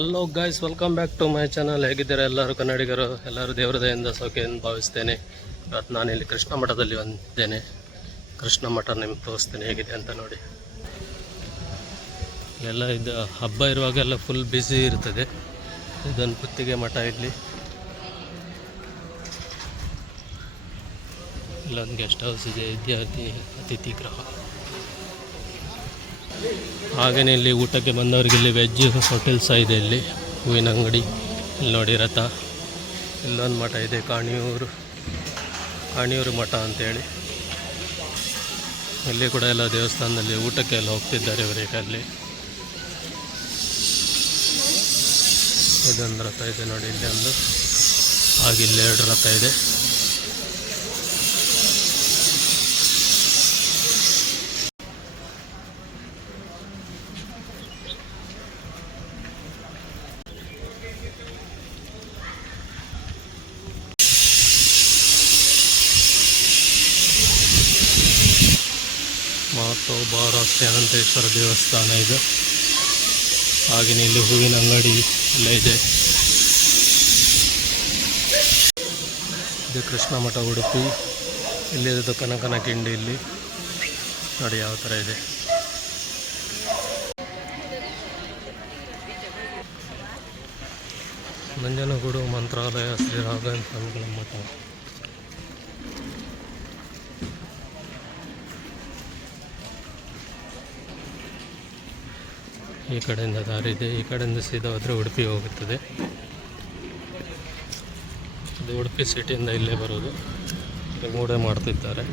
Hello guys, welcome back to my channel. ಹೇಗಿದ್ದಾರೆ ಎಲ್ಲರೂ ಕನ್ನಡಿಗರು? ಎಲ್ಲರೂ ದೇವರ ದಯೆಯಿಂದ ಸೌಖ್ಯವನ್ನು ಭಾವಿಸ್ತೇನೆ. ಇವತ್ತು ನಾನಿಲ್ಲಿ ಕೃಷ್ಣ ಮಠದಲ್ಲಿ ಬಂದಿದ್ದೇನೆ. ಕೃಷ್ಣ ಮಠ ನಿಮ್ಗೆ ತೋರಿಸ್ತೇನೆ ಹೇಗಿದೆ ಅಂತ ನೋಡಿ. ಎಲ್ಲ ಇದು ಹಬ್ಬ ಇರುವಾಗೆಲ್ಲ ಫುಲ್ ಬ್ಯುಸಿ ಇರ್ತದೆ. ಇದೊಂದು ಕುತ್ತಿಗೆ ಮಠ. ಇಲ್ಲಿ ಇಲ್ಲೊಂದು ಗೆಸ್ಟ್ ಹೌಸ್ ಇದೆ, ವಿದ್ಯಾರ್ಥಿ ಅತಿಥಿ ಗೃಹ. ಹಾಗೆಯೇ ಇಲ್ಲಿ ಊಟಕ್ಕೆ ಬಂದವರಿಗೆ ಇಲ್ಲಿ ವೆಜ್ ಹೋಟೆಲ್ ಸಹ ಇದೆ. ಇಲ್ಲಿ ಹೂವಿನ ಅಂಗಡಿ, ಇಲ್ಲಿ ನೋಡಿ ರಥ. ಇಲ್ಲೊಂದು ಮಠ ಇದೆ, ಕಾಣಿಯೂರು ಮಠ ಅಂತೇಳಿ. ಇಲ್ಲಿ ಕೂಡ ಎಲ್ಲ ದೇವಸ್ಥಾನದಲ್ಲಿ ಊಟಕ್ಕೆ ಎಲ್ಲ ಹೋಗ್ತಿದ್ದಾರೆ ಇವರಿಗೆ. ಅಲ್ಲಿ ಇದೊಂದು ರಥ ಇದೆ ನೋಡಿ, ಇಲ್ಲಿ ಒಂದು, ಹಾಗೆ ಇಲ್ಲಿ 2 ರಥ ಇದೆ. ಮಾತೋಬಾರ ಅನಂತೇಶ್ವರ ದೇವಸ್ಥಾನ ಇದು. ಹಾಗೆಯೇ ಇಲ್ಲಿ ಹೂವಿನ ಅಂಗಡಿ ಎಲ್ಲ ಇದೆ. ಇದು ಕೃಷ್ಣ ಮಠ ಉಡುಪಿ. ಇಲ್ಲಿದ್ದು ಕನಕನ ಕಿಂಡಿ. ಇಲ್ಲಿ ನೋಡಿ ಯಾವ ಥರ ಇದೆ. ನಂಜನಗೂಡು ಮಂತ್ರಾಲಯ ಶ್ರೀ ರಾಘವೇಂದ್ರ ಮಠ. ಈ ಕಡೆಯಿಂದ ದಾರಿ ಇದೆ. ಈ ಕಡೆಯಿಂದ ಸೀದಾ ಹೋದರೆ ಉಡುಪಿ ಹೋಗುತ್ತದೆ. ಇದು ಉಡುಪಿ ಸಿಟಿಯಿಂದ ಇಲ್ಲೇ ಬರೋದು. ಮೂಡೆ ಮಾಡ್ತಿದ್ದಾರೆ.